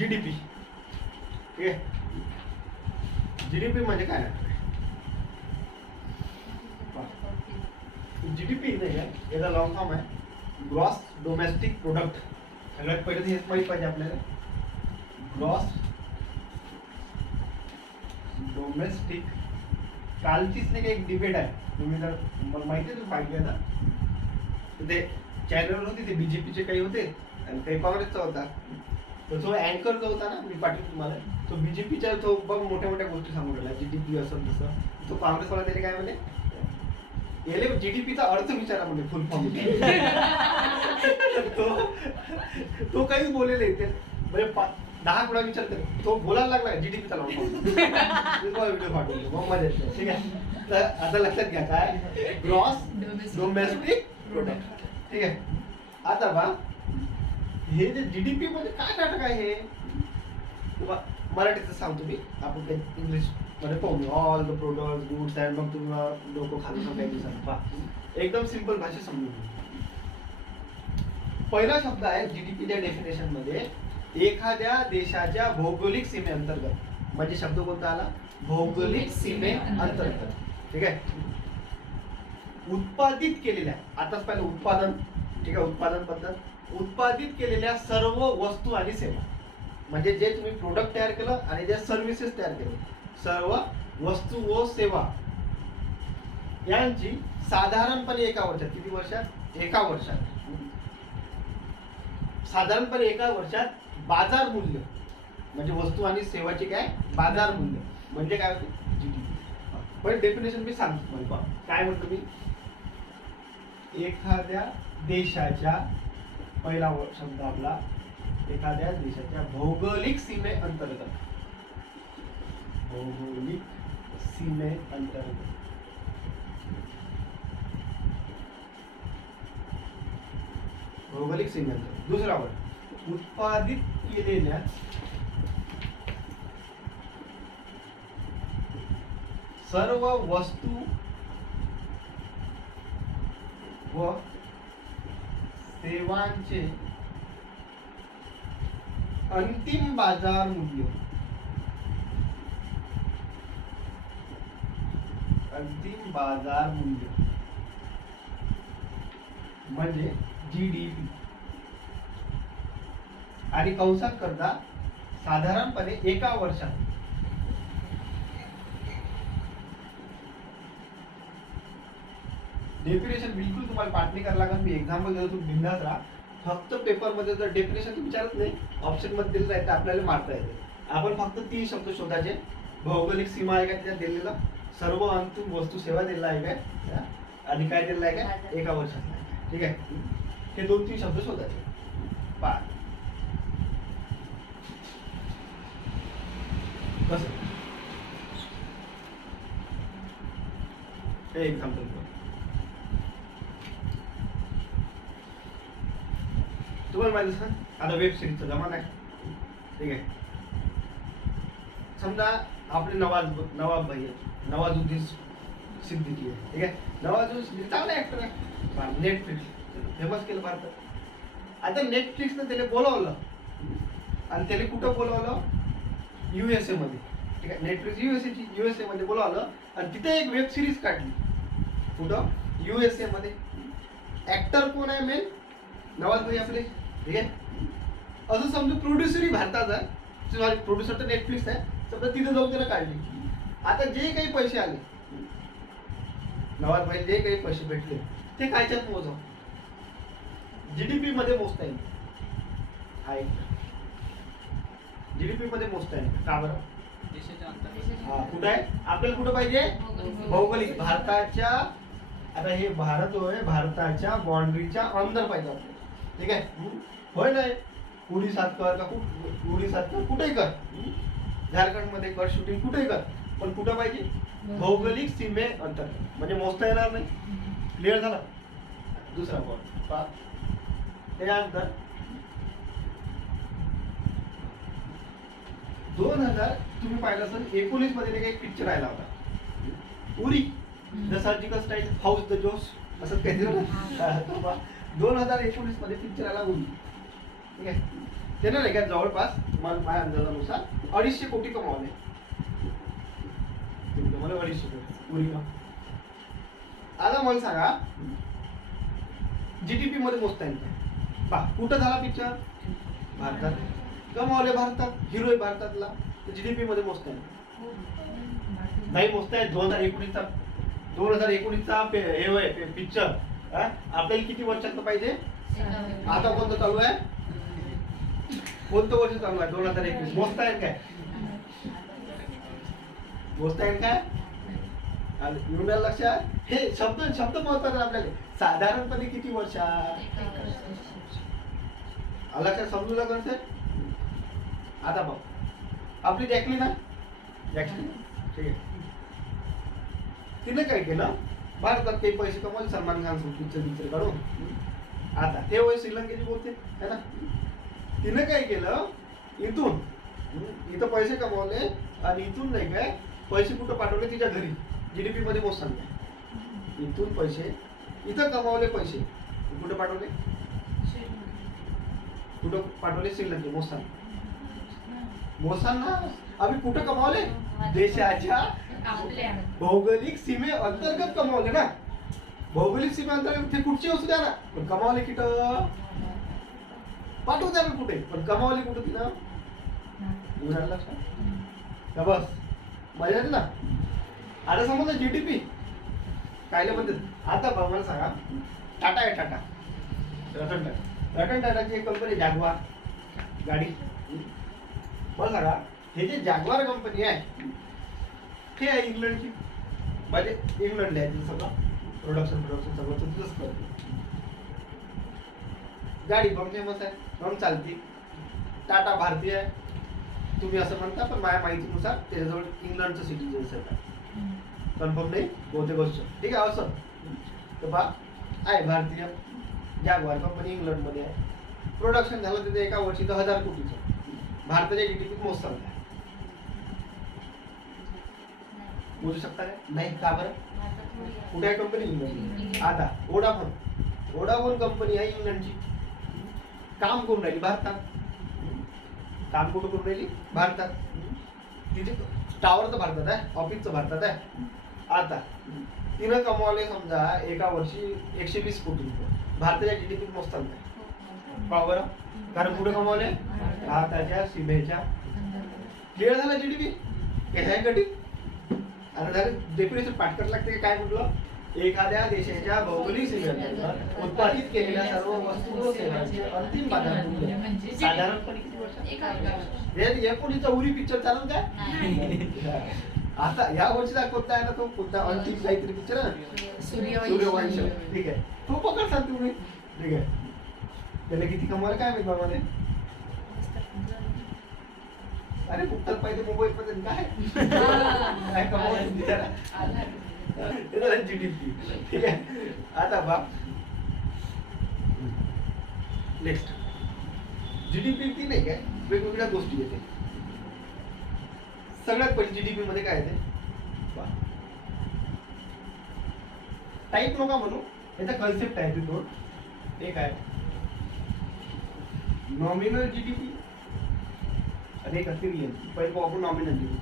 GDP. ठीक आहे, GDP म्हणजे काय ना, जीडीपी नाही आहे, याचा लॉंग फॉर्म आहे ग्रॉस डोमेस्टिक प्रोडक्ट. सगळ्यात पहिले हेच माहीत पाहिजे आपल्याला, ग्रॉस डोमेस्टिक. कालचीच नाही का एक डिबेट आहे, तुम्ही जर मला माहिती आहे तुम्ही पाहिजे ना, ते चॅनलवर होते, ते बीजेपीचे काही होते आणि काही काँग्रेसचा होता. तर जो अँकर जो होता ना, मी पाठवतो तुम्हाला, तो बीजेपीच्या तो बघ मोठ्या मोठ्या गोष्टी सांगून राहिला, जीडीपी असं तसं. तो काँग्रेसवाला त्याने काय म्हणे, याले जीडीपीचा अर्थ विचारा म्हणजे फुल फॉर्म. तो काही बोलेले ते म्हणजे 10 वेळा विचार कर, तो बोलायला लागला जीडीपीचा व्हिडिओ पाठवतो, मग मजा येते. ठीक आहे, तर आता लक्षात घ्या काय ग्रॉस डोमेस्टिक प्रोडक्ट. ठीक आहे, आता बा हे जे जीडीपी म्हणजे काय नाटक आहे हे, मराठीचं सांगतो मी, आपण काही इंग्लिश मध्ये पाहू. All the product goods and, मग तुम्हाला डोकं खाली काही दिवसांत एकदम सिंपल भाषेत समजून. पहिला शब्द आहे जीडीपीच्या डेफिनेशन मध्ये, एखाद्या देशाच्या भौगोलिक सीमेअंतर्गत. म्हणजे शब्द कोणता आला, भौगोलिक सीमेअंतर्गत. ठीक आहे, उत्पादित केलेल्या, आताच पाहिलं उत्पादन. ठीक आहे, उत्पादन पद्धत, उत्पादित केलेल्या सर्व वस्तू आणि सेवा. म्हणजे जे तुम्ही प्रोडक्ट तयार केलं आणि जे सर्व्हिसेस तयार केले, सर्व वस्तू व सेवा यांची साधारणपणे एका वर्षात, किती वर्षात, एका वर्षात, साधारणपणे एका वर्षात बाजार मूल्य, म्हणजे वस्तू आणि सेवाचे काय बाजार मूल्य म्हणजे काय होते, जीडीपी. पण डेफिनेशन मी सांगतो तुम्हाला, काय म्हणतो मी, एखाद्या देशाच्या, पहिला शब्द आपला, एखाद्या देशाच्या भौगोलिक सीमे अंतर्गत, भौगोलिक सीमे अंतर्गत, भौगोलिक सीमे अंतर्गत. दुसरा वर्ड, उत्पादित केलेल्या सर्व वस्तू व सेवांचे अंतिम बाजार मूल्य, अंतिम बाजार मूल्य म्हणजे जीडीपी. आणि कंसात करता साधारणपणे एका वर्षात. डेफिनेशन बिलकुल तुम्हाला पाठ नाही करायला लागेल, मी एक्झाम्पल देतो, तुम्ही बिंदास राहा. फक्त पेपर मध्ये जर डेफिनेशन विचारत नाही, ऑप्शन मध्ये दिलेलं आहे तर आपल्याला मारता येते. आपण फक्त 3 शब्द शोधायचे, भौगोलिक सीमा आहे का त्याच्यात दिलेला, सर्व अंतिम वस्तू सेवा दिलेला आहे काय, आणि काय दिलेलं आहे काय, एका वर्षात. ठीक आहे, हे 2-3 शब्द शोधायचे. पाच कसं हे एक्झाम्पल तुम्हाला माहिती सर, आता वेब सिरीजचा जमाना आहे. ठीक आहे, समजा आपले नवाजुद्दीन सिद्दीकी आहे. ठीक आहे, नवाजुद्दीन सिद्दीकी चांगला ऍक्टर आहे, नेटफ्लिक्स फेमस केलं भारतात. आता नेटफ्लिक्सनं त्याला बोलावलं आणि त्याला कुठं बोलावलं, USA मध्ये. ठीक आहे, नेटफ्लिक्स USA मध्ये बोलावलं आणि तिथे एक वेब सिरीज काढली. कुठं, USA मध्ये. ऍक्टर कोण आहे मेन, नवाज भाई आपले. ठीक आहे, असं समजा प्रोड्युसरही भारतात आहे, प्रोड्युसर तर नेटफ्लिक्स आहे, समजा तिथे जाऊन त्याला काढली. आता जे काही पैसे आले नवाज भाई, जे काही पैसे भेटले ते कायच्यात मोजाव, जीडीपी मध्ये मोजता येईल. जीडीपी मध्ये मोजता येईल का बरं, कुठं आहे आपल्याला, कुठं पाहिजे, भौगोलिक, भारताच्या. आता हे भारत होय, भारताच्या बाउंड्रीच्या अंदर पाहिजे आपल्याला. ठीक आहे, होय नाही उडीसात कर का उडीसात कर, कुठेही कर, झारखंड मध्ये कर शूटिंग, कुठेही कर, पण कुठं पाहिजे, भौगोलिक सीमे अंतर्गत, म्हणजे मोजता येणार नाही. क्लिअर झाला. दुसरा पॉइंट पहा, त्यानंतर 2000 तुम्ही पाहिलं असेल, 19 मध्ये एक पिक्चर आला होता, Uri the surgical strike, house the जोश, असं काहीतरी. 2019 मध्ये पिक्चर आला उरी. ठीक आहे. त्यानं नाही का जवळपास माझ्या अंदाजानुसार 250 कोटी कमावले. मला 250 कोटी उरी. आता मला सांगा जीडीपी मध्ये मोजता येईल काय? पहा कुठं झाला पिक्चर? भारतात. कमावले भारतात, हिरो आहे भारतातला, तर जीडीपी मध्ये मोजता येईल नाही मोजता येईल. 2019चा हे होय पिक्चर आपल्याला किती वर्षाचं पाहिजे? आता कोणतं चालू आहे? कोणतं वर्ष चालू आहे? 2021. मोजता येईल काय? मोजता येईल काय? येऊन लक्षात हे शब्द महत्वाचे आपल्याला. साधारणपणे किती वर्ष लक्षात समजू लागेल सर. आता बघ आपली जॅकली ना, जॅकली ठीक आहे, तिने काय केलं? भारतात काही पैसे कमवले सलमान खान पिक्चर काढून. आता ते वय श्रीलंकेची बोलते है ना. तिने काय केलं? इथं पैसे कमवले आणि इथून नाही काय पैसे कुठं पाठवले? तिच्या घरी. जीडीपी मध्ये मोजतात काय? इथून पैसे इथं कमावले पैसे कुठे पाठवले? कुठं पाठवले? श्रीलंके. मोसांना आम्ही कुठं कमावले? देशाच्या भौगोलिक सीमे अंतर्गत कमावले ना. भौगोलिक सीमे अंतर्गत ते कुठचे असू द्या ना, पण कमावले कुठं? पाठवू द्या ना कुठे, पण कमावले कुठं तिनं? का बस मजा येते ना. आता समजा जीडीपी कायला म्हणतात. आता मला सांगा टाटा आहे, टाटा रतन टाटाची एक कंपनी जॅग्वार गाडी. मला सांगा हे जे जॅग्वार कंपनी आहे हे आहे इंग्लंडची. म्हणजे इंग्लंडला आहे सगळं प्रोडक्शन सगळं तिथंच करते. गाडी पण फेमस आहे म्हणून चालते. टाटा भारतीय आहे तुम्ही असं म्हणता, पण माझ्या माहितीनुसार त्याच्याजवळ इंग्लंडचं सिटीजनशिप आहे. कन्फर्म नाही बहुतेक गोष्ट. ठीक आहे असं तर बा आहे भारतीय जॅग्वार कंपनी इंग्लंडमध्ये आहे. प्रोडक्शन झालं तिथे एका वर्षी 10,000 कोटीचं. भारताच्या जीडीपी मोजतात काय? मोजू शकता काय? नाही. का बरं? कुठे आहे कंपनी? इंग्लंड. आता वोडाफोन कंपनी आहे इंग्लंडची. काम करून राहिली भारतात. काम कुठं करून राहिली? भारतात. तिथे टावर तर भारतात आहे, ऑफिसचं भारतात आहे. आता तिनं कमावले समजा एका वर्षी 120 कोटी रुपये. भारताच्या जीडीपी मोजतात काय? पाहा बरं. कारण कुठे कमावले? भारताच्या सीमेच्या. क्लिअर झालं जीडीपी काय कधी? आता झालं डेफिनेशन पाठ करायला लागते. काय म्हटलं? एखाद्या देशाच्या भौगोलिक सीमेवर उत्पादित केलेल्या सर्व वस्तू व सेवांचे अंतिम बाजार मूल्य साधारणपणे किती वर्ष? एकोणीसचा उरी पिक्चर चालू काय? आता या वर्षी दाखवता आहे ना तो कोणता अंतिम काहीतरी पिक्चर आहे सूर्यवंश. ठीक आहे तो पकड सांग तुम्ही. ठीक आहे त्याला किती कमावले काय माहिती बाबाने? अरे कुठं पाहिजे मोबाईल मध्ये काय काय कमावले जीडीपी. ठीक आहे आता बा नेक्स्ट जीडीपी ती नाही काय वेगवेगळ्या गोष्टी येते. सगळ्यात पहिले जीडीपी मध्ये काय येते? टाईप नका म्हणू, याचा कन्सेप्ट आहे ते दोन. एक आहे नॉमिनल जीडीपी आणि एक असते रिअल. पहिले पाहू आपण नॉमिनल जीडीपी.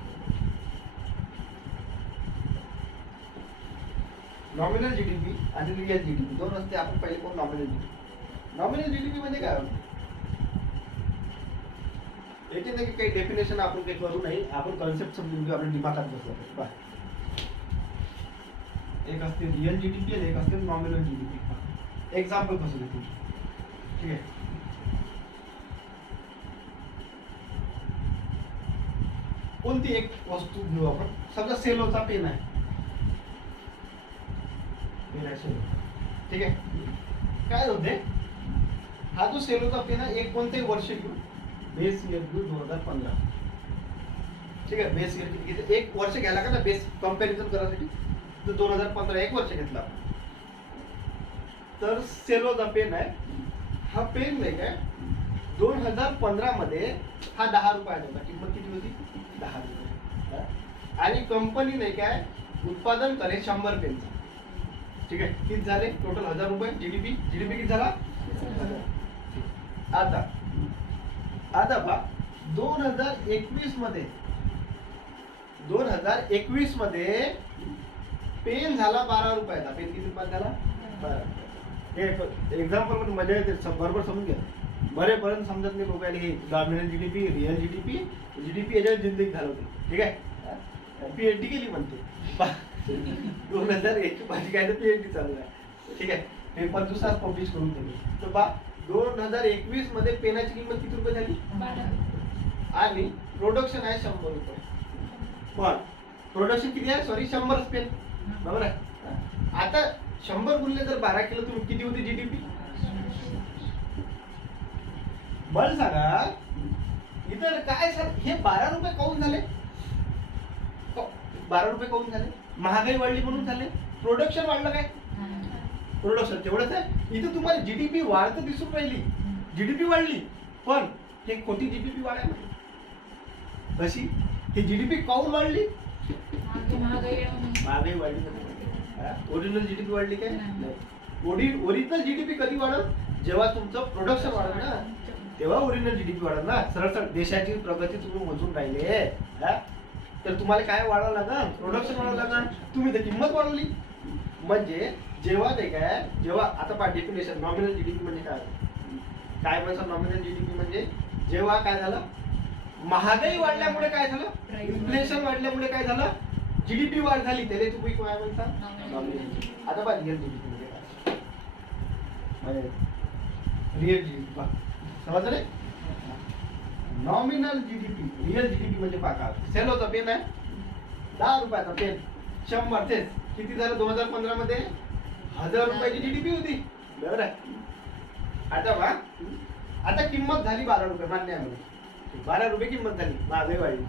नॉमिनल जीडीपी आणि रिअल जीडीपी दोन असते. आपण पहिले पाहू नॉमिनल जीडीपी. नॉमिनल जीडीपी म्हणजे काय? याचे नाही काही डेफिनेशन आपण काही करू नाही, आपण कन्सेप्ट समजून घेऊ. आपण दिमागात बसला एक असते रिअल जीडीपी आणि एक असते नॉमिनल जीडीपी. एक्झाम्पल कसं देतो? ठीक आहे कोणती एक वस्तू घेऊ आपण. समजा सेलोचा पेन आहे. ठीक आहे काय होते? हा जो सेलोचा पेन आहे एक कोणते वर्ष घेऊ? बेस इयर घेऊ 2015. ठीक आहे बेस इयर किती? एक वर्ष घ्यायला का ना बेस कंपॅरिझन करायसाठी. तर 2015 एक वर्ष घेतला. तर सेलोचा पेन आहे. हा पेन नाही काय 2015 मध्ये हा 10 रुपयाचा होता. किंमत किती होती? 10 रुपये. आणि कंपनी नाही काय उत्पादन करे 100 पेनचा. ठीक आहे किती झाले टोटल? 1000 रुपये. जीडीपी किती झाला? आता आता पहा 2021 मध्ये 2021 मध्ये पेन झाला 12 रुपयाचा. पेन किती रुपयाचा झाला? 12 रुपये. हे एक्झाम्पल मध्ये मजा येते, बरोबर समजून घ्या. बरेपर्यंत समजत नाही लोकांनी हे nominal GDP, real GDP, GDP याच्यावर जिंदगी घालवते. ठीक आहे, पीएचडी केली म्हणते 2001 माझी काय तर पीएचडी चालू आहे. ठीक आहे, पेपर दुसराच पब्लिश करून दिले. तर बा 2021 मध्ये पेनाची किंमत किती रुपये झाली? 12. आणि प्रोडक्शन आहे 100 रुपये. पण प्रोडक्शन किती आहे? सॉरी 100 पेन, बरोबर आहे. आता 100 गुणले जर 12 केलं तुम्ही किती होती जीडीपी? बल सांगा इतर काय सर हे 12 रुपये काऊन झाले? 12 रुपये काऊन झाले? महागाई वाढली म्हणून झाले. प्रोडक्शन वाढलं काय? प्रोडक्शन तेवढंच आहे. इथं तुम्हाला जीडीपी वाढत दिसून राहिली, जीडीपी वाढली, पण हे खोटी जीडीपी वाढायला कशी? हे जीडीपी काऊन वाढली? महागाई वाढली. ओरिजिनल जीडीपी वाढली काय? ओरिजिनल जीडीपी कधी वाढल? जेव्हा तुमचं प्रोडक्शन वाढल ना, तेव्हा ओरिजिनल जीडीपी वाढल ना. सरळ सरळ देशाची प्रगती तुम्ही मोजून राहिले तर तुम्हाला काय वाढावं लागेल? प्रोडक्शन वाढावं लागेल. तुम्ही तर किंमत वाढवली. म्हणजे जेव्हा ते काय, जेव्हा आता पहा डेफिनेशन नॉमिनल जीडीपी म्हणजे काय म्हणतात? नॉमिनल जीडीपी म्हणजे जेव्हा काय झालं, महागाई वाढल्यामुळे काय झालं, इन्फ्लेशन वाढल्यामुळे काय झालं, जीडीपी वाढ झाली, त्याला तुम्ही काय म्हणतात? नॉमिनल. आता पहा रिअल जीडीपी म्हणजे काय, रिअल जीडीपी पहा समजलं रे. नॉमिनल जीडीपी, रिअल जीडीपी म्हणजे पहा सेलोचा पेन आहे 10 रुपयाचा पेन 100, तेच किती झालं 2015 मध्ये 1000 रुपयाची जीडीपी होती, बरोबर आहे. आता पहा आता किंमत झाली 12 रुपये, मान्य आहे मला, 12 रुपये किंमत झाली, महागाई वाढली.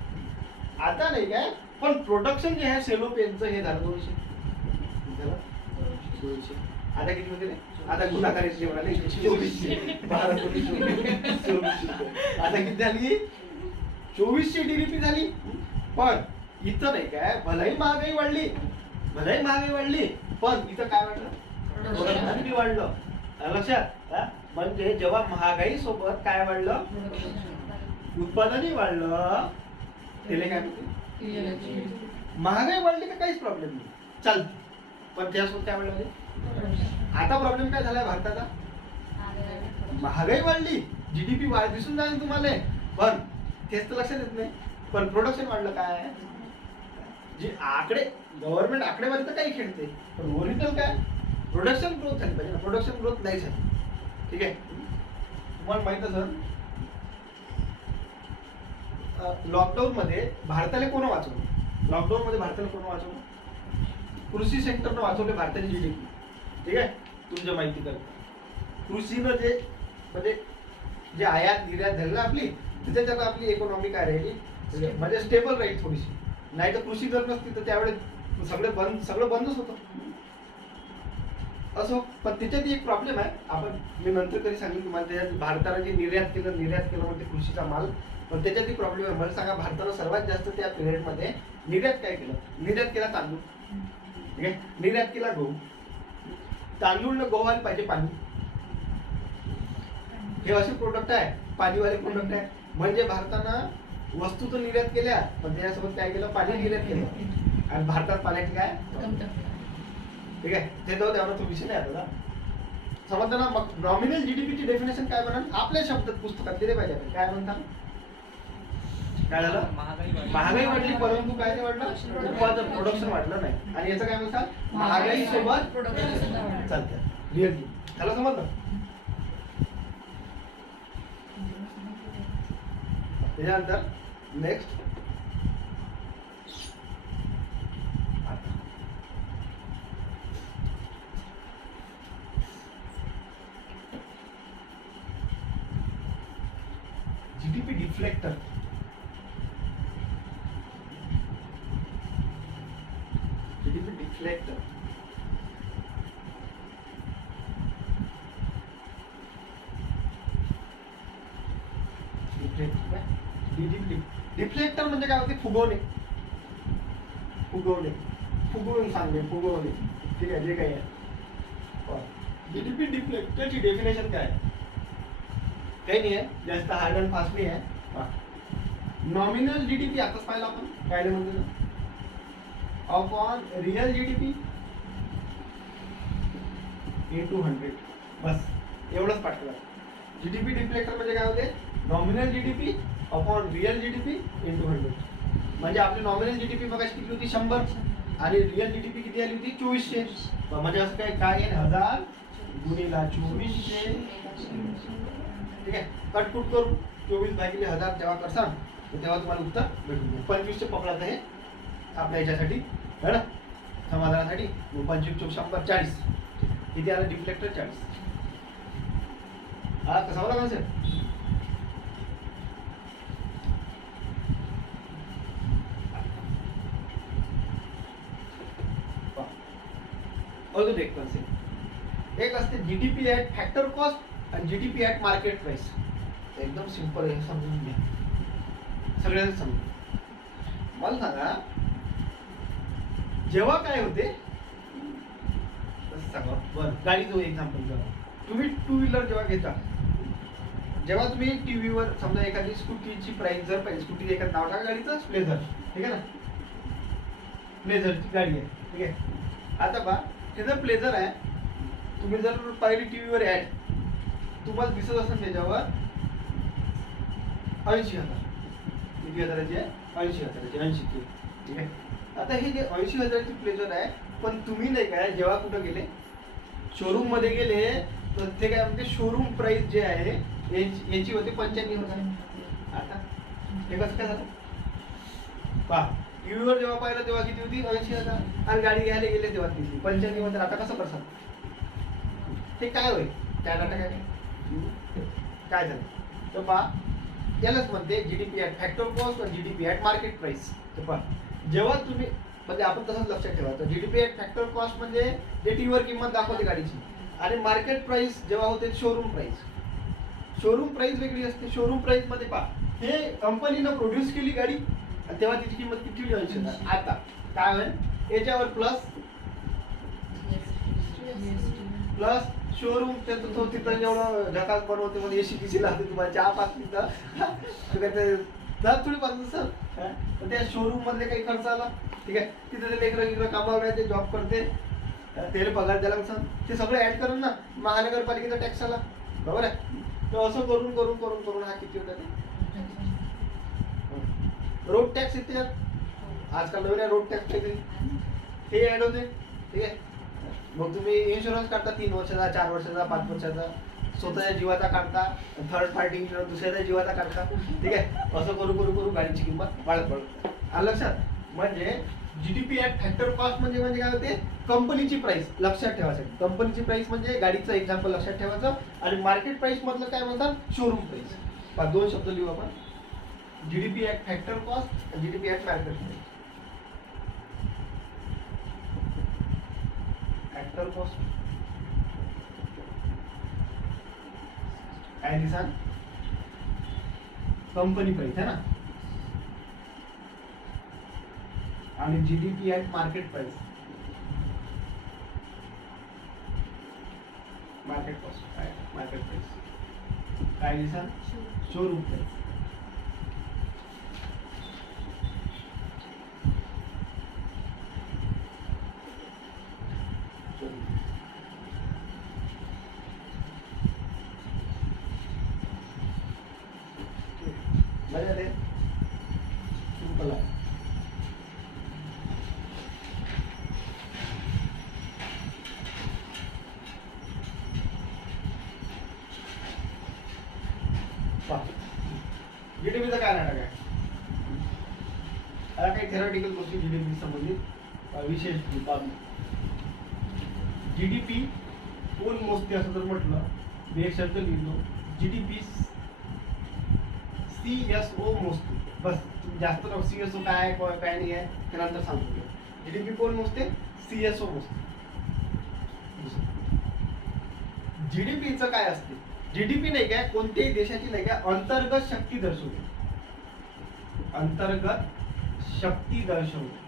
आता नाही काय, पण प्रोडक्शन जे आहे सेलो पेनचं हे झालं 200. आता किती होते रे? आता गुणाकार येते म्हणाले 2400. 12 कोटी 2400. आता किती झाली? 2400 जीडीपी झाली. पण इथं नाही काय, भलाही महागाई वाढली, भलाही महागाई वाढली, पण इथं काय वाढलं? प्रोडक्शन बी वाढलं. लक्षात? म्हणजे जेव्हा महागाई सोबत काय वाढलं, उत्पादनही वाढलं, त्याला काय म्हणते? महागाई वाढली तर काहीच प्रॉब्लेम नाही, चालतं. पण त्यासोबत काय वाढलं? आता प्रॉब्लेम काय झालाय भारताचा? महागाई वाढली, जीडीपी वाढ दिसून जाईल तुम्हाला, पण तेच तर लक्षात येत नाही. पण प्रोडक्शन वाढलं काय? जे आकडे गव्हर्नमेंट आकडेवारी तर काही खेळते, पण ओरिजिनल काय? प्रोडक्शन ग्रोथ झाली पाहिजे ना. प्रोडक्शन ग्रोथ नाही झाली. ठीक आहे, तुम्हाला माहित असेल लॉकडाऊन मध्ये भारताला कोण वाचवलं? लॉकडाऊन मध्ये भारताला कोण वाचवलं? कृषी सेक्टरनं वाचवले भारताची जीडीपी. ठीक आहे, तुमच्या माहिती कर. कृषीनं जे म्हणजे जे आयात निर्यात झाली ना आपली, त्याच्यात आपली इकॉनॉमी काय राहिली, म्हणजे स्टेबल राहील थोडीशी. नाही तर कृषी जर नसती तर त्यावेळेस सगळं बंदच होतं असो. पण त्याच्यात एक प्रॉब्लेम आहे, आपण मी नंतर कधी सांगेन तुम्हाला. त्याच्यात भारताने जे निर्यात केलं म्हणजे कृषीचा माल, पण त्याच्यात प्रॉब्लेम आहे. मला सांगा, भारतानं सर्वात जास्त त्या पिरियडमध्ये निर्यात काय केलं? निर्यात केला तांदूळ. ठीक आहे, निर्यात केला गहू. तांदूळ न गहू आले पाहिजे पाणी, हे असे प्रोडक्ट आहे, पाणीवाले प्रोडक्ट आहे. म्हणजे भारतानं वस्तू तर निर्यात केल्या, पण त्याच्यासोबत काय केलं? पाणी निर्यात केलं. आणि भारतात पाण्याची काय? ठीक आहे, ते जाऊ द्या, तो विषय नाही आता. समजलं ना? मग नॉमिनल जीडीपीची डेफिनेशन काय बनणार? आपल्या शब्दात पुस्तकात दिले पाहिजे. काय म्हणतात? काय झालं? महागाई वाढली, परंतु काय नाही वाढलं? उत्पादन, प्रोडक्शन वाढलं नाही. आणि याचं काय म्हणतात? महागाई सोबत चालतं. रिअल त्याला समजलं? त्याच्यानंतर next GDP deflector. GDP deflector deflector म्हणजे काय होते? फुगवणे, फुगवून सांगणे, फुगवणे. ठीक आहे, जे काही आहे. जीडीपी डिफ्लेक्टरची डेफिनेशन काय? काही नाही आहे, जास्त हार्ड अँड फास्ट नाही आहे. नॉमिनल जीडीपी आताच पाहिलं आपण काय म्हणतो ना, अपॉन रिअल जीडीपी इंटू 100. बस एवढंच पाठ करा. जीडीपी डिफ्लेक्टर म्हणजे काय होते, nominal GDP upon real GDP into 100. म्हणजे आपली नॉमिनल जीडीपी बघायची किती होती 100 आणि रिअल जीडीपी किती आली होती 2400. म्हणजे असं काय काय आहे 1000 गुणिला 2400. ठीक आहे, कटकुट करू 24 भागिले 1000 जेव्हा करसान तेव्हा तुम्हाला उत्तर भेटून 2500 पकडा हे आपल्या याच्यासाठी है ना, समाधानासाठी. 25 चौक 100 40. किती आलं डिफ्लेक्टर 40. हा कसा बघा सर. अजून एक कन्सेप्ट एक असते जीडीपी ॲट फॅक्टर कॉस्ट आणि जीडीपी ॲट मार्केट प्राइस. एकदम सिंपल आहे, समजून घ्या सगळ्यांना समजून. मला सांगा जेव्हा काय होते सांगा बरं, गाडीचं एक्झाम्पल घ्या. तुम्ही टू व्हीलर जेव्हा घेता, जेव्हा तुम्ही टीव्हीवर समजा एखादी स्कूटीची प्राइस जर पाहिजे, स्कूटी एखादं नाव टाका गाडीचं प्लेझर, ठीक आहे ना, प्लेझरची गाडी आहे. ठीक आहे, आता बा ते जर प्लेझर आहे, तुम्ही जर पाहिली टीव्हीवर ॲड, तुम्हाला दिसत असेल त्याच्यावर 80,000. किती हजाराची आहे 80,000ची 80. ठीक आहे, आता हे जे 80,000ची प्लेझर आहे, पण तुम्ही नाही काय जेव्हा कुठं गेले शोरूम मध्ये गेले तर ते काय म्हणते शोरूम प्राइस जे आहे याची होती 95,000. आता हे कसं काय झालं पहा, टीव्हीवर जेव्हा पाहिलं तेव्हा किती होती 80,000 आणि गाडी घ्यायला गेले तेव्हा किती 95,000. आता कसं करसाल ते काय होईल, काय डाटा काय झालं तर पहा, त्यालाच म्हणते जीडीपी ॲट फॅक्टर कॉस्ट आणि जीडीपी ॲट मार्केट प्राइस. तर पहा जेव्हा तुम्ही म्हणजे आपण तसंच लक्षात ठेवायचं, जीडीपी ॲट फॅक्टर कॉस्ट म्हणजे जे टीव्हीवर किंमत दाखवते गाडीची, आणि मार्केट प्राइस जेव्हा होते शोरूम प्राइस. शोरूम प्राइस वेगळी असते. शोरूम प्राइस मध्ये पहा, हे कंपनीनं प्रोड्यूस केली गाडी तेव्हा तिची किंमत किती ठेवली 80,000. आता काय होईल याच्यावर प्लस शोरूम तो तिथं जेवढं झकास बनवते म्हणजे एसी किसी लागते तुम्हाला चहा पाच तिथं थोडी पाच सर. त्या शोरूम मधले काही खर्च आला, ठीक आहे, तिथे ते लेकरं कामावर आहे, ते जॉब करते, त्याला पगार द्यायला सांग, ते सगळं ऍड करून ना महानगरपालिकेचा टॅक्स आला, बरोबर आहे. तर असं करून करून करून करून हा किती होता ते रोड टॅक्स येते आजकाल नवीन रोड टॅक्स हे ऍड होते. ठीक आहे, मग तुम्ही इन्शुरन्स काढता 3 वर्षाचा 4 वर्षाचा 5 वर्षाचा, स्वतःच्या जीवाचा काढता, थर्ड पार्टी इन्शुरन्स दुसऱ्याच्या जीवाचा काढता. ठीक आहे, असं करू करू करू गाडीची किंमत वाढत वाढत आलं लक्षात. म्हणजे जीडीपी ॲट फॅक्टर कॉस्ट म्हणजे काय होते कंपनीची प्राइस लक्षात ठेवायसाठी. कंपनीची प्राइस म्हणजे गाडीचं एक्झाम्पल लक्षात ठेवायचं, आणि मार्केट प्राइस मधलं काय म्हणतात शोरूम प्राइस. 2 शब्द लिहू आपण, जीडीपी ॲट फॅक्टर कॉस्ट आणि GDP at market price. Factor cost काय दिसा कंपनी प्राइस है ना, आणि GDP at market price market cost काय मार्केट प्राइस काय दिसा शोरूम प्राइस. मजा सिंपल आहे. जीडीपीचा काय नाटक आहे, आता काही थेरॉटिकल गोष्टी जीडीपी संबंधित विशेष बाबी. जीडीपी कोण मोजते असं जर म्हटलं, मी एक शब्द लिहिलो, जीडीपी CSO मोजते. बस जास्त CSO काय काय नाही आहे त्यानंतर सांगतो. जीडीपी कोण मोजते, CSO मोजते. जीडीपीचं काय असते, जीडीपी नाही काय कोणत्याही देशाची नाही काय अंतर्गत शक्ती दर्शवते. अंतर्गत शक्ती दर्शवते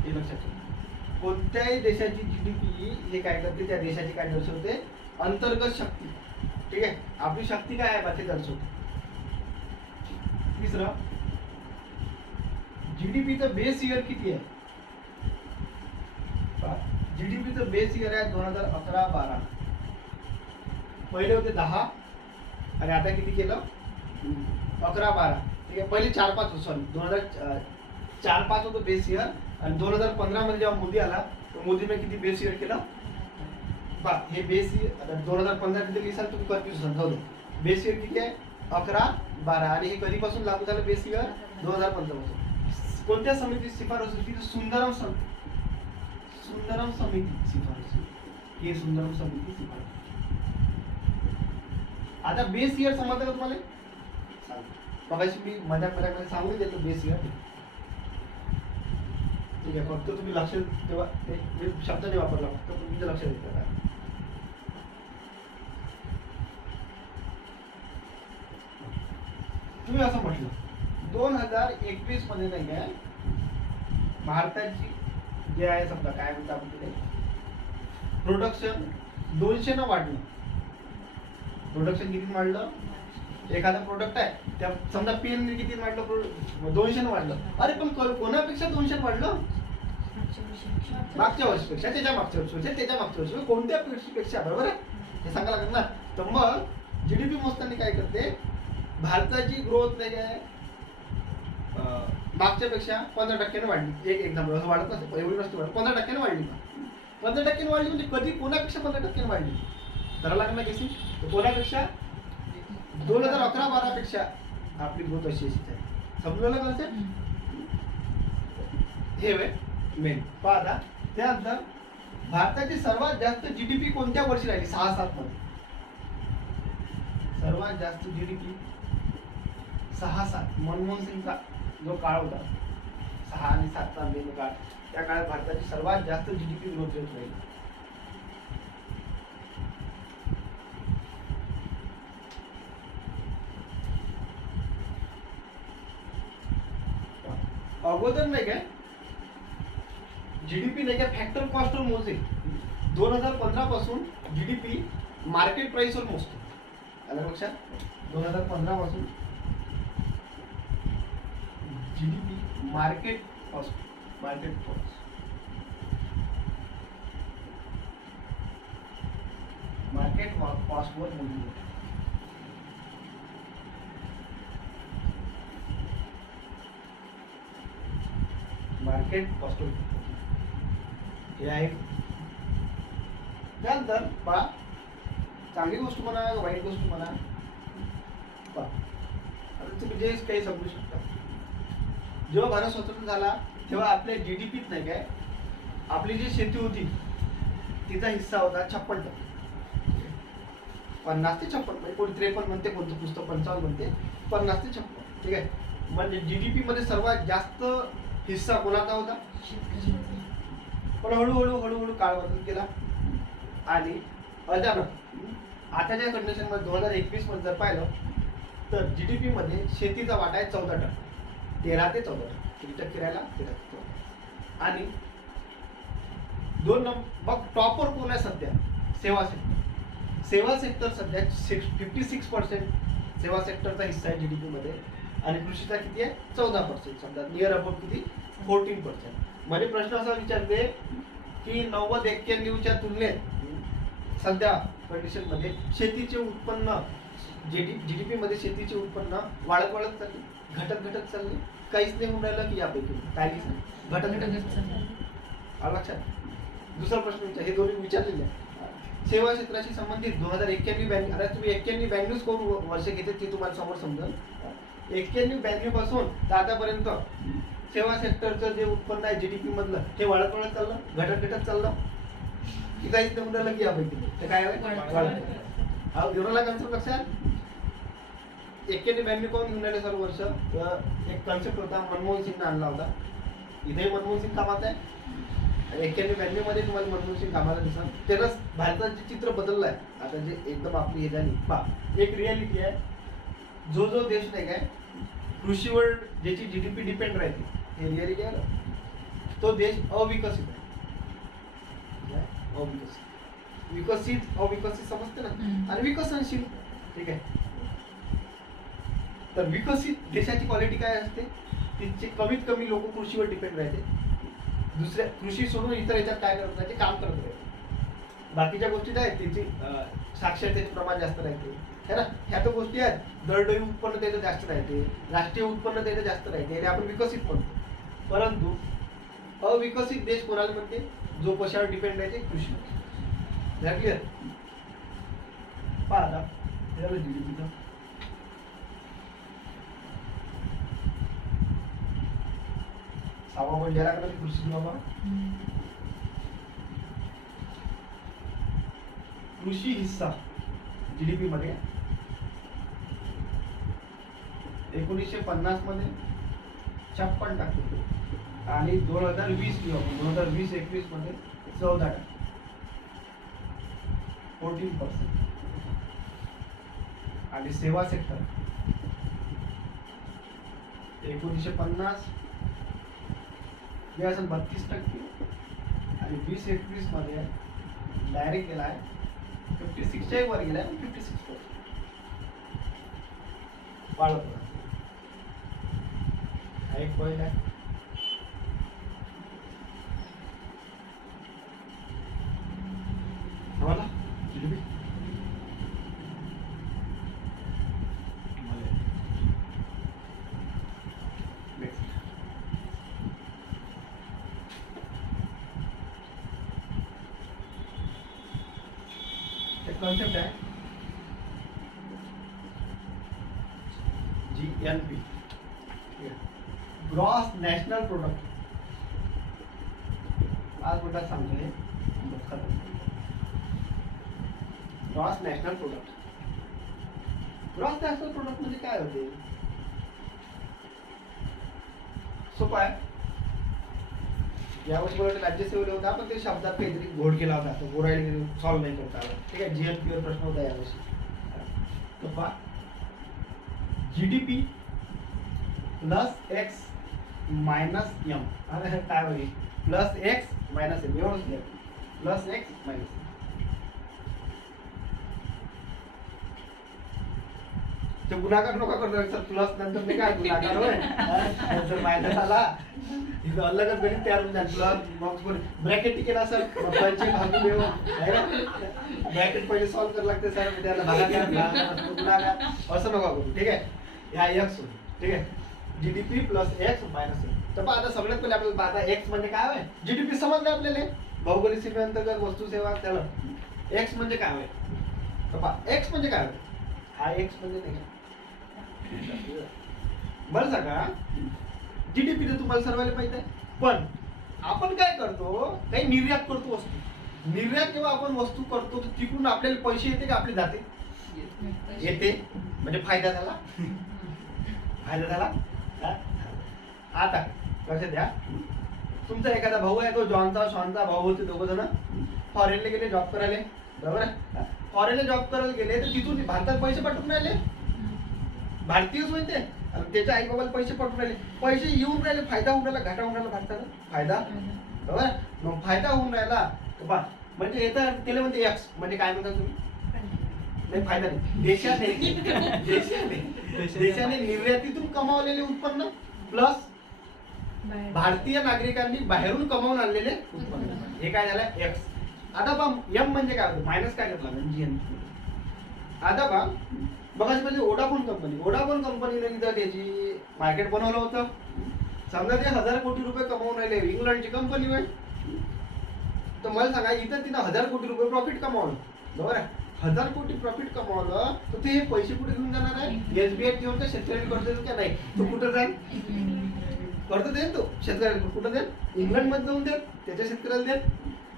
हे लक्षात ठेवा. कोणत्याही देशाची जीडीपी हे काय करते, त्या देशाची काय दर्शवते अंतर्गत शक्ती. ठीक आहे. आपली शक्ती काय आहे बाकी दर्शवतो. तिसरं, जीडीपीचं बेस इयर किती आहे? जीडीपीचं बेस इयर आहे 2011-12. पहिले होते 10 आणि आता किती केलं? 11-12. ठीक आहे. पहिले 4-5 सॉरी 2004-5 होतं बेस इयर आणि 2015 मध्ये जेव्हा मोदी आला तर मोदीने किती बेस इयर केलं? हे बेस इयर आता 2015 किती लिहिसाल तुम्ही कन्फ्युज समजावलं. बेस इयर किती आहे? 11-12. आणि हे कधीपासून लागू झालं बेस इयर? 2015 पासून. कोणत्या समिती शिफारस होती? सुंदरम समिती शिफारस. ही सुंदरम समिती शिफारस. आता बेस इयर समजलं का तुम्हाला? मगाशी मी मध्ये सांगून देतो बेस इयर. ठीक आहे. फक्त तुम्ही लक्ष तेव्हा ते शब्द नाही वापरला, फक्त तुमच्या लक्षात येतं. तुम्ही असं म्हटलं 2021 मध्ये नाही काय भारताची जे आहे समजा काय म्हणतात आपण प्रोडक्शन 200 न वाढलं. प्रोडक्शन किती वाढलं? एखादा प्रोडक्ट आहे त्या समजा पेन किती वाढलं? 200 न वाढलं. अरे पण कोणापेक्षा 200 वाढलं? मागच्या वर्षीपेक्षा, त्याच्या मागच्या वर्षीपेक्षा, त्याच्या मागच्या वर्षी, कोणत्या पेक्षा? बरोबर आहे, हे सांगायला लागत ना. तर मग जीडीपी मोजताना काय करते? भारताची ग्रोथ नाही काय मागच्या पेक्षा 15% वाढली. एक एक्झाम्पल असं वाढत नसतं, एवढी नसते वाढत, 15% वाढली. 15% वाढली म्हणजे कधी कोणापेक्षा 15% वाढली? करायला लागणार कशी? कोणापेक्षा? 2011-12 पेक्षा आपली ग्रोथ अशी आहे. समजलं कन्सेप्ट? हे वे मेन पाहता. त्यानंतर भारताची सर्वात जास्त जीडीपी कोणत्या वर्षी राहिली? 6-7 मध्ये. सर्वात जास्त जीडीपी 6-7 मनमोहन सिंगचा जो काळ होता 6 आणि 7 चा मेन काळ, त्या काळात भारताची सर्वात जास्त जीडीपी ग्रोथ रेट राहिली. अगोदर नाही काय जीडीपी नाही काय फॅक्टर कॉस्टवर मोजे. 2015 पासून जीडीपी मार्केट प्राइसवर मोजतो. आलं लक्षात? 2015 पासून जीडीपी मार्केट कॉस्ट वर मोजली. मार्केट कॉस्ट हे आहे. त्यानंतर पहा, चांगली गोष्ट म्हणा वाईट गोष्ट म्हणा, पहा आता तुम्ही जे काही समजू शकता. जेव्हा भारत स्वतंत्र झाला तेव्हा आपल्या जीडीपीत नाही काय आपली जी शेती होती तिचा हिस्सा होता 56%. 50 ते 56 म्हणजे कोणी 53 म्हणते, कोणतं पुस्तक 55 म्हणते, 50 ते 56. ठीक आहे. म्हणजे जीडीपी मध्ये सर्वात जास्त हिस्सा कोणाचा होता? पण हळूहळू काळ बदल केला आणि अचानक आताच्या कंडिशन मध्ये 2021 मध्ये जर पाहिलं तर जीडीपी मध्ये शेतीचा वाटा आहे 14%. 13 ते 14%. किती टक्के राहिला? 13 ते 14%. आणि मग टॉपर कोण आहे सध्या? सेवा सेक्टर. सेवा सेक्टर सध्या 56% सेवा सेक्टरचा हिस्सा आहे जीडीपी मध्ये आणि कृषीचा किती आहे? 14%. समजा नियर अबाउट किती? 14%. म्हणजे प्रश्न असा विचारते की 90-91च्या तुलनेत सध्या कंडिशन मध्ये शेतीचे उत्पन्न जीडीपी मध्ये शेतीचे उत्पन्न वाढत चालले, घटत चालले, काहीच नाही होऊन राहिलं की यापैकी काही घटत लक्षात. दुसरा प्रश्न विचार, हे दोन्ही विचारलेले आहे. सेवा क्षेत्राशी संबंधित 2091-92, आता तुम्ही 91-92 कोण वर्ष घेते ते तुम्हाला समोर समजेल. 91-92 पासून तर आतापर्यंत सेवा सेक्टरचं जे उत्पन्न आहे जीडीपी मधलं हे वाढत चाललं, घटत चाललं की काहीच नाही राहिलं की यापैकी ते काय कन्सेप्ट लक्षात. 91-92 कोण घेऊन राहिले सर्व वर्ष? एक कन्सेप्ट होता मनमोहन सिंग आणला होता. इथेही मनमोहन सिंग कामात आहे. 91-92 मध्ये तुम्हाला मनमोहन सिंग कामाला दिसा. त्यानंच भारताचं जे चित्र बदललं आहे. आता जे एकदम आपली हे झाली पहा, एक रियालिटी आहे. जो देश नाही काय कृषीवर ज्याची जीडीपी डिपेंड राहते, हे रियालिटी आहे ना, तो देश अविकसित आहे. अविकसित समजते ना, आणि विकसनशील ठीक आहे. तर विकसित देशाची क्वालिटी काय असते, तिचे कमीत कमी लोक कृषीवर डिपेंड राहते, दुसऱ्या कृषी सोडून इतर याच्यात काय करत राहते, काम करत राहते. बाकीच्या गोष्टी आहेत त्याची साक्षरतेचे प्रमाण जास्त राहते है ना, ह्या तर गोष्टी आहेत. दरडोई उत्पन्न त्याचं जास्त राहते, राष्ट्रीय उत्पन्न त्याचं जास्त राहते, आणि आपण विकसित म्हणतो. परंतु अविकसित देश कोणाला म्हणते, जो कशावर डिपेंड राहते, कृषी. क्लिअर. पहा आता जीडीपीचं सावा पण ज्याला करा कृषी बाबा, कृषी हिस्सा जीडीपी मध्ये 1950 मध्ये 56% आणि 2020 किंवा 2020-21 मध्ये 14%, 14%. आणि सेवा सेक्टर 1950 असेल 32% आणि 20-21 मध्ये डायरेक्ट गेला आहे 56च्या वर गेलाय, 56% वाढत आहे. हा एक पॉईंट आहे. आम्हाला जीडीपी कॉन्सेप्ट आहे GNP, ग्रॉस नॅशनल प्रोडक्ट. आज मोठा सांगतोय gross national product. Gross national product म्हणजे काय होते, सोपं आहे. यावर्षी मला राज्यसेवेला होता, पण ते शब्दात काहीतरी घोड केला होता, तो गोरायला सॉल्व्ह नाही करता आला. ठीक आहे, GNP वर प्रश्न होता यावर्षी. तर पहा, GDP plus x minus M. अरे काय होईल, प्लस एक्स मायनस एम एवढंच लिहा, प्लस एक्स मायनस एम. ते गुणाकार नका करतो सर, प्लस नंतर मी काय गुणाकार होय नंतर मायनस आला, इथं अलगच गणित तयार होऊन जाईल. प्लस मग ब्रॅकेट केला सर, पंचे भागून देऊ आहे ना, ब्रॅकेट पहिले सॉल्व्ह करावं लागते सर, त्याला भागाकार गुणाकार असं नका करू. ठीक आहे, ह्या एक्स होईल. ठीक आहे, GDP plus x minus M. तर पहा आता सगळ्यात पहिले आपल्याला पाहता एक्स म्हणजे काय आहे. GDP समजलं आपल्याला, भौगोलिक सीमेअंतर्गत वस्तू सेवा, त्याला एक्स म्हणजे काय आहे. तर पहा एक्स म्हणजे काय आहे, हा एक्स म्हणजे नाही बरं सांगा. GDP तर तुम्हाला सर्वांना माहित आहे, पण आपण काय करतो, काही निर्यात करतो वस्तू. निर्यात जेव्हा आपण वस्तू करतो, तर तिकडून आपल्याला पैसे येते का आपले जाते, येते, म्हणजे फायदा झाला, फायदा झाला. आता लक्षात द्या, तुमचा एखादा भाऊ आहे, तो जॉनचा शॉनचा भाऊ होते, दोघ जण फॉरेनला गेले जॉब करायला. बरोबर आहे, फॉरेनला जॉब करायला गेले, तर तिथून भारतात पैसे पाठवून राहिले, भारतीयच माहिती आहे, आणि त्याच्या आई बाबाला पैसे पाठवून राहिले, पैसे येऊन राहिले, फायदा होऊन राहिला, घाटा होऊन राहिला भारताला, फायदा. बरोबर, मग फायदा होऊन राहिला बा, म्हणजे येतं त्याला म्हणते एक्स. म्हणजे काय म्हणता तुम्ही, नाही फायदा नाही, देशाने निर्यातीतून कमावलेले उत्पन्न प्लस भारतीय नागरिकांनी बाहेरून कमावून आणलेले उत्पन्न, हे काय झालं एक्स. आता बा एम म्हणजे काय होतं, मायनस काय घेतला म्हणजे. आता बा बघायचं म्हणजे ओडाफोन कंपनीने इथं त्याची मार्केट बनवलं होतं. समजा ते 1000 कोटी रुपये कमावून राहिले, इंग्लंडची कंपनी आहे. तर मला सांगा, इथं तिनं 1000 कोटी रुपये प्रॉफिट कमावलं. बरोबर आहे, 1000 कोटी प्रॉफिट कमावलं, तर ते हे पैसे कुठे घेऊन जाणार आहे, SBI घेऊन का शेतकऱ्यांनी कर्ज देतो का नाही, तो कुठं जाईल, कर्ज देईल, तो शेतकऱ्यांना कुठं देईल, इंग्लंड मध्ये जाऊन देईल, त्याच्या शेतकऱ्याला देईल.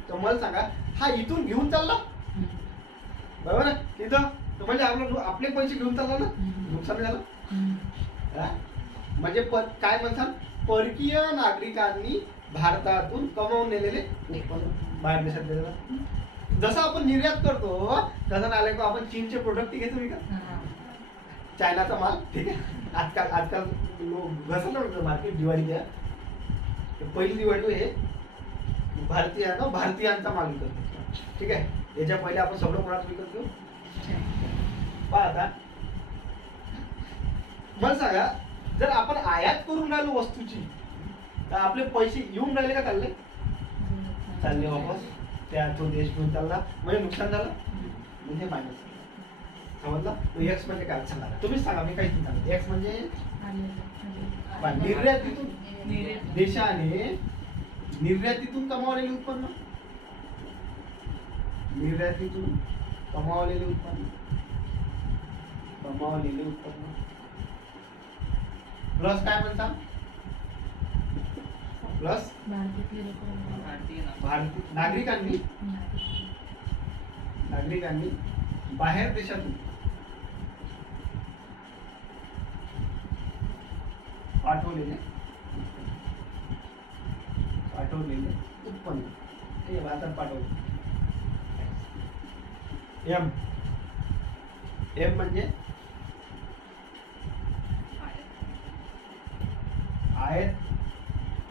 तर मला सांगा, हा इथून घेऊन चालला, बरोबर आहे, तिथं म्हणजे आपले पैसे घेऊन चालला ना, नुकसान झालं. म्हणजे काय म्हणतात, परकीय नागरिकांनी भारतातून कमावून नेलेले उत्पन्न बाहेर देशात गेलेलं. जसं आपण निर्यात करतो, तसं नाले को आपण चीनचे प्रोडक्ट घेतो का, चायनाचा माल. ठीक आहे, आजकाल घसरलं मार्केट दिवाळीच्या, पहिली दिवाळी हे भारतीयांचा माल विकत. ठीक आहे, याच्या पहिले आपण सगळं कोणाच विकत घेऊ, पहा आता मला सांगा, जर आपण आयात करून राहिलो वस्तूची तर आपले पैसे येऊन राहिले का चालले वापस त्या तो देश घेऊन चालला, म्हणजे नुकसान झालं, म्हणजे मायनस समजलं. एक्स म्हणजे काय सांगा तुम्हीच सांगा, मी काहीच नाही सांगत. एक्स म्हणजे निर्यातीतून देशाने निर्यातीतून कमावलेले उत्पन्न, निर्यातीतून कमावलेले उत्पन्न प्लस काय म्हणता, प्लस भारतीय नागरिकांनी बाहेर देशातून पाठवलेले उत्पन्न, ते भारतात पाठवले. एम म्हणजे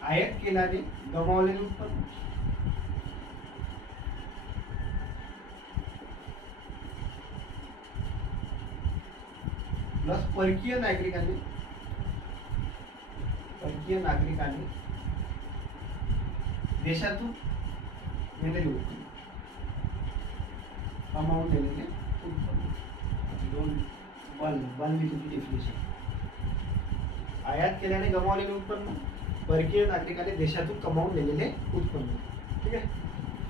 आयात केल्याने गमावलेले उत्पन्न, प्लस परकीय नागरिकांनी देशातून नेलेले उत्पन्न, कमावून नेलेले उत्पन्न. दोन डेफिनेशन. आयात केल्याने गमावलेले उत्पन्न, परकीय नागरिकांनी देशातून कमावून नेलेले उत्पन्न. ठीक आहे,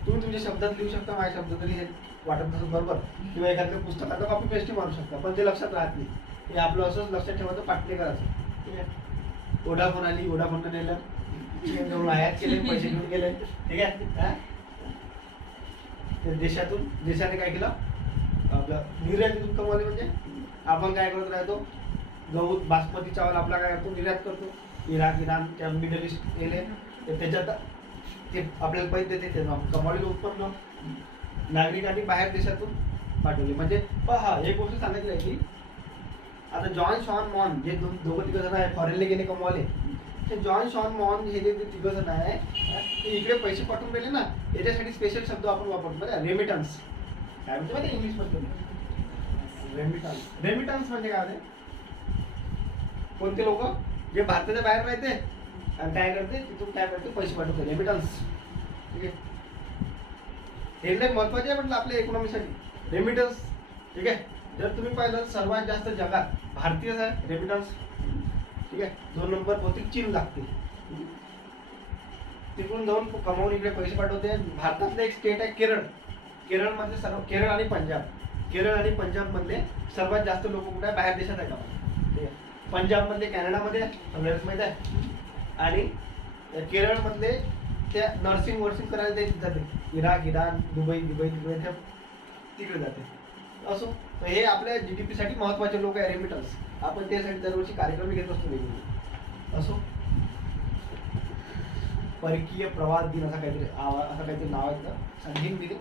तुम्ही तुमच्या शब्दात लिहू शकता, माझ्या शब्दात तरी हे वाटत नसेल बरोबर, किंवा एखाद्या पुस्तकाचा कॉपी पेस्ट मारू शकता, पण ते लक्षात राहत नाही. हे आपलं असंच लक्षात ठेवायचं, पाटले करायचं. ठीक आहे, ओढाफोन आली, ओढाफोननं नेलं, आयात केले, पैसे घेऊन गेले. ठीक आहे, देशाने काय केलं, आपलं निर्यातीतून कमावले. म्हणजे आपण काय करत राहतो, गहू बासमती चावल आपला काय करतो, निर्यात करतो. इराक, इराण, त्या मिडल ईस्ट गेले, त्याच्यात ते आपल्याला पैसे देते, ते कमावलेलं उत्पन्न नागरिकांनी बाहेर देशातून पाठवले. म्हणजे पहा, एक गोष्ट सांगायची आहे की आता जॉन शॉन मॉन जे दोघं तिघ जण आहे फॉरेनला गेले कमवाले, ते जॉन शॉन मॉन हे जे तिघ जण आहे ते इकडे पैसे पाठवून राहिले ना, याच्यासाठी स्पेशल शब्द आपण वापरतो बघा, रेमिटन्स. काय म्हणतो माहिती इंग्लिश मध्ये, रेमिटन्स म्हणजे काय होते, कोणते लोक जे भारताच्या बाहेर राहते आणि काय करते, तिथून काय करते, पैसे पाठवते, रेमिटन्स. ठीक आहे, हे लय महत्वाचे आहे म्हटलं आपल्या इकॉनॉमीसाठी, रेमिटन्स. ठीक आहे, जर तुम्ही पाहिलं सर्वात जास्त जगात भारतीयच आहे रेमिटन्स. ठीक आहे, 2 नंबर बहुतेक चीन लागते, तिकडून जाऊन कमावून इकडे पैसे पाठवते. भारतातलं एक स्टेट आहे केरळ, केरळ आणि पंजाब मधले सर्वात जास्त लोक कुठे आहे, बाहेर देशात आहे का. ठीक आहे, पंजाब मधले कॅनडामध्ये सगळ्याच माहिती आहे, आणि केरळ मधले त्या नर्सिंग करायला ते जाते, इराक, इराण, दुबई तिकडे जाते. असो, तर हे आपल्या GDP साठी महत्वाचे लोक आहे रेमिटन्स. आपण त्यासाठी दरवर्षी कार्यक्रम घेत असतो वेगवेगळे. असो, परकीय प्रवास दिन असं काहीतरी नाव आहे, सांगेन दिले.